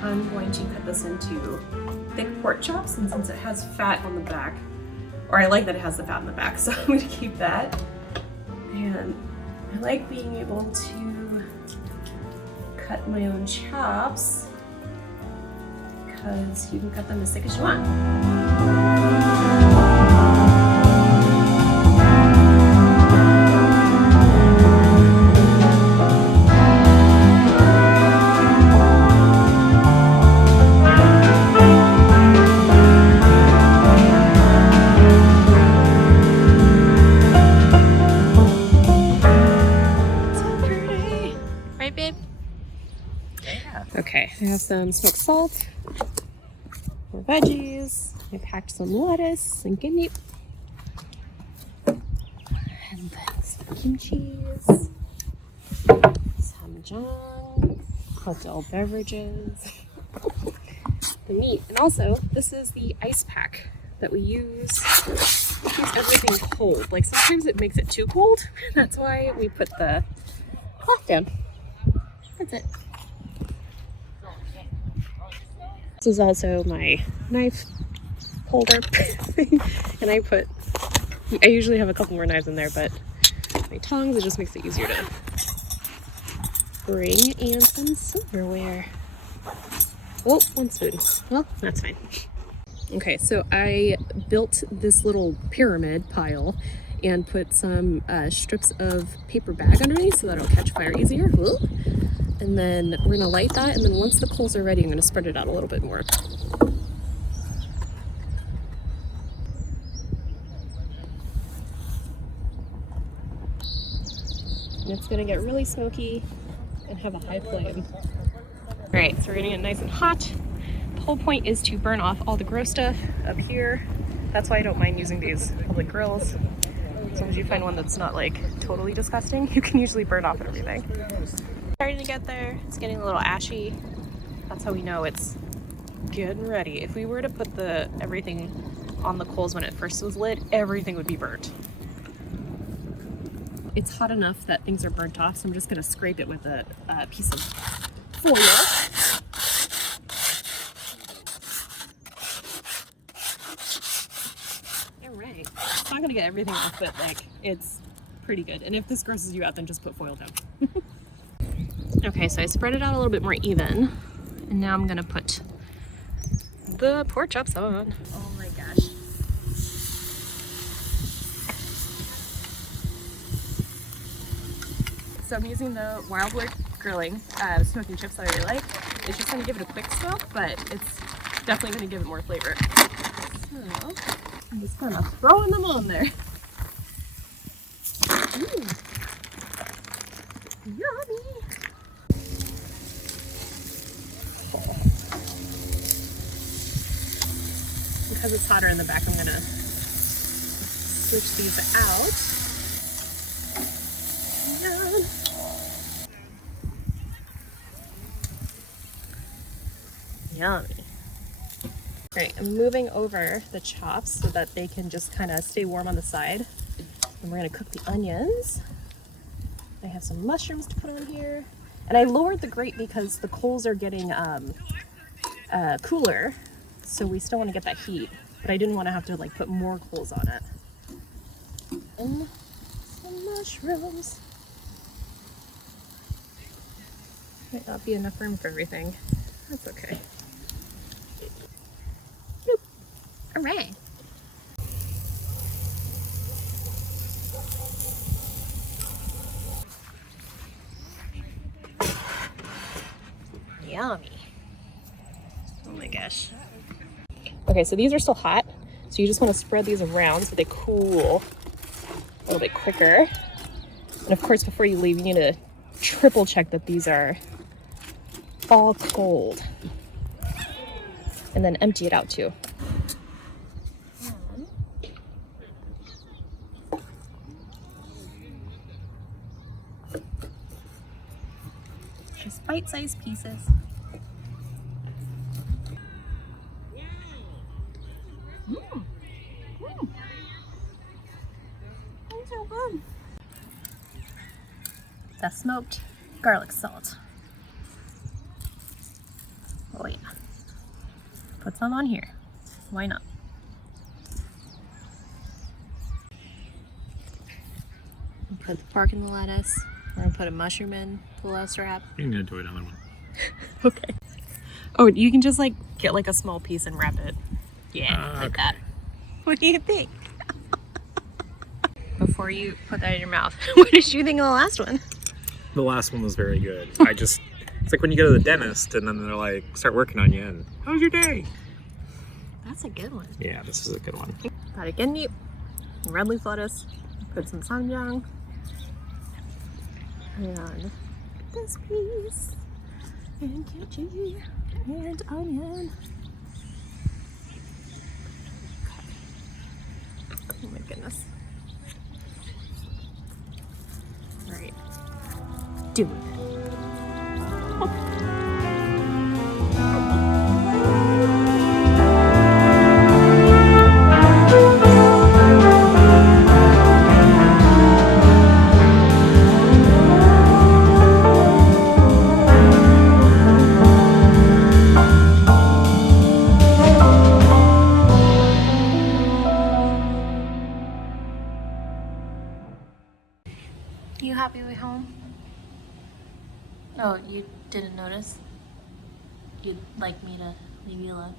I'm going to cut this into thick pork chops, and since it has fat on the back, or I like that it has the fat on the back, so I'm going to keep that. And I like being able to cut my own chops because you can cut them as thick as you want. Okay, I have some smoked salt, more veggies, I packed some lettuce and kidney, and then some kimchi, samjang, hotel beverages, the meat, and also this is the ice pack that we use. Keeps everything cold. Like sometimes it makes it too cold, that's why we put the cloth down. That's it. This is also my knife holder, and I usually have a couple more knives in there, but my tongs, it just makes it easier to bring, and some silverware. Oh, one spoon. Well, that's fine. Okay, so I built this little pyramid pile and put some strips of paper bag underneath so that it'll catch fire easier. Ooh. And then we're gonna light that, and then once the coals are ready, I'm gonna spread it out a little bit more. And it's gonna get really smoky and have a high flame. All right, so we're getting it nice and hot. The whole point is to burn off all the gross stuff up here. That's why I don't mind using these public grills. As long as you find one that's not like totally disgusting, you can usually burn off everything. Starting to get there. It's getting a little ashy. That's how we know it's good and ready. If we were to put everything on the coals when it first was lit, everything would be burnt. It's hot enough that things are burnt off, so I'm just gonna scrape it with a piece of foil. All right. It's not gonna get everything off, but like it's pretty good. And if this grosses you out, then just put foil down. Okay, so I spread it out a little bit more even, and now I'm gonna put the pork chops on. Oh my gosh. So I'm using the Wildwood grilling smoking chips that I really like. It's just gonna give it a quick smoke, but it's definitely gonna give it more flavor. So I'm just kind of throwing them on there. Ooh. Yummy. Because it's hotter in the back, I'm gonna switch these out. Yummy. Alright, I'm moving over the chops so that they can just kind of stay warm on the side. And we're gonna cook the onions. I have some mushrooms to put on here. And I lowered the grate because the coals are getting cooler. So we still want to get that heat, but I didn't want to have to like put more coals on it. And some mushrooms. Might not be enough room for everything. That's okay. Boop. All right. Yummy. Oh my gosh. Okay, so these are still hot, so you just want to spread these around so they cool a little bit quicker. And of course, before you leave, you need to triple check that these are all cold. And then empty it out too. Just bite-sized pieces. Mmm. Mmm. These are good. The smoked garlic salt. Oh yeah. Put some on here. Why not? Put the pork in the lettuce. We're gonna put a mushroom in the lettuce wrap. I'm gonna do another one. Okay. Oh, you can just like get like a small piece and wrap it. Yeah, like Okay. that. What do you think? Before you put that in your mouth, what did you think of the last one? The last one was very good. It's like when you go to the dentist and then they're like, start working on you and, how was your day? That's a good one. Yeah, this is a good one. Got a genni, red leaf lettuce, put some samjang, and this piece, and kimchi, and onion. Oh my goodness. All right, do it. You happy we're home? Oh, you didn't notice? You'd like me to leave you alone?